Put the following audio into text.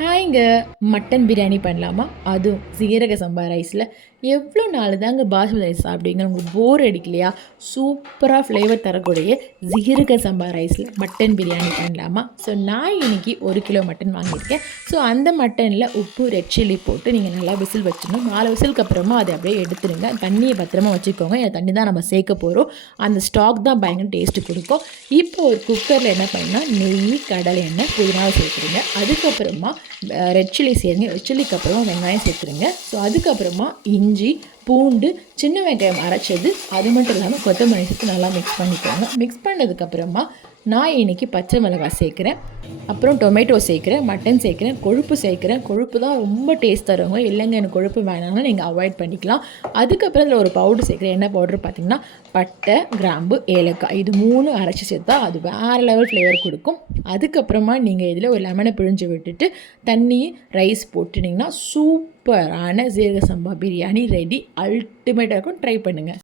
ஹாய்ங்க. Mutton biryani பண்ணலாமா? அதுவும் சீரக சம்பா ரைஸில். எவ்வளோ நாள் தாங்க பாஸ்மதி ரைஸ் சாப்பிடுவீங்க? உங்களுக்கு போர் அடிக்கலையா? சூப்பராக ஃப்ளேவர் தரக்கூடிய சீரக சம்பா ரைஸில் மட்டன் பிரியாணி பண்ணலாமா? ஸோ நான் இன்னைக்கு 1 கிலோ மட்டன் வாங்கியிருக்கேன். ஸோ அந்த மட்டனில் உப்பு, ரெட் சில்லி போட்டு நீங்கள் நல்லா விசில் வச்சிடணும். 4 விசிலுக்கு அப்புறமா அதை அப்படியே எடுத்துருங்க. தண்ணியை பத்திரமா வச்சுக்கோங்க. இந்த தண்ணி தான் நம்ம சேர்க்க போகிறோம். அந்த ஸ்டாக் தான் பயங்கர டேஸ்ட்டு கொடுக்கும். இப்போ ஒரு குக்கரில் என்ன பண்ணால் நெய், கடலை எண்ணெய், புதினாவை சேர்த்துருங்க. அதுக்கப்புறமா ரெட் சில்லி சேருங்க. ரெட் சில்லிக்கு அப்புறமா வெங்காயம் சேர்த்துருங்க. ஸோ அதுக்கப்புறமா இஞ்சி, பூண்டு, சின்ன வெங்காயம் அரைச்சது, அது மட்டும் இல்லாமல் கொத்தமல்லி சேர்த்து நல்லா மிக்ஸ் பண்ணிக்கோங்க. மிக்ஸ் பண்ணதுக்கப்புறமா நான் இன்றைக்கி பச்சை மிளகாய் சேர்க்குறேன், அப்புறம் டொமேட்டோ சேர்க்குறேன், மட்டன் சேர்க்குறேன், கொழுப்பு சேர்க்குறேன். கொழுப்பு தான் ரொம்ப டேஸ்ட் தருவாங்க. இல்லைங்க எனக்கு கொழுப்பு வேணாம்னா நீங்கள் அவாய்ட் பண்ணிக்கலாம். அதுக்கப்புறம் இதில் ஒரு பவுடர் சேர்க்குறேன். என்ன பவுடர் பார்த்திங்கன்னா பட்டை, கிராம்பு, ஏலக்காய், இது 3 அரைச்சி சேர்த்தா அது வேறு லெவல் ஃப்ளேவர் கொடுக்கும். அதுக்கப்புறமா நீங்கள் இதில் ஒரு லெமனை பிழிஞ்சு விட்டுட்டு தண்ணி, ரைஸ் போட்டுட்டிங்கன்னா சூப்பரான சீரக சம்பா பிரியாணி ரெடி. அல்டிமேட்டாக இருக்கும். ட்ரை பண்ணுங்கள்.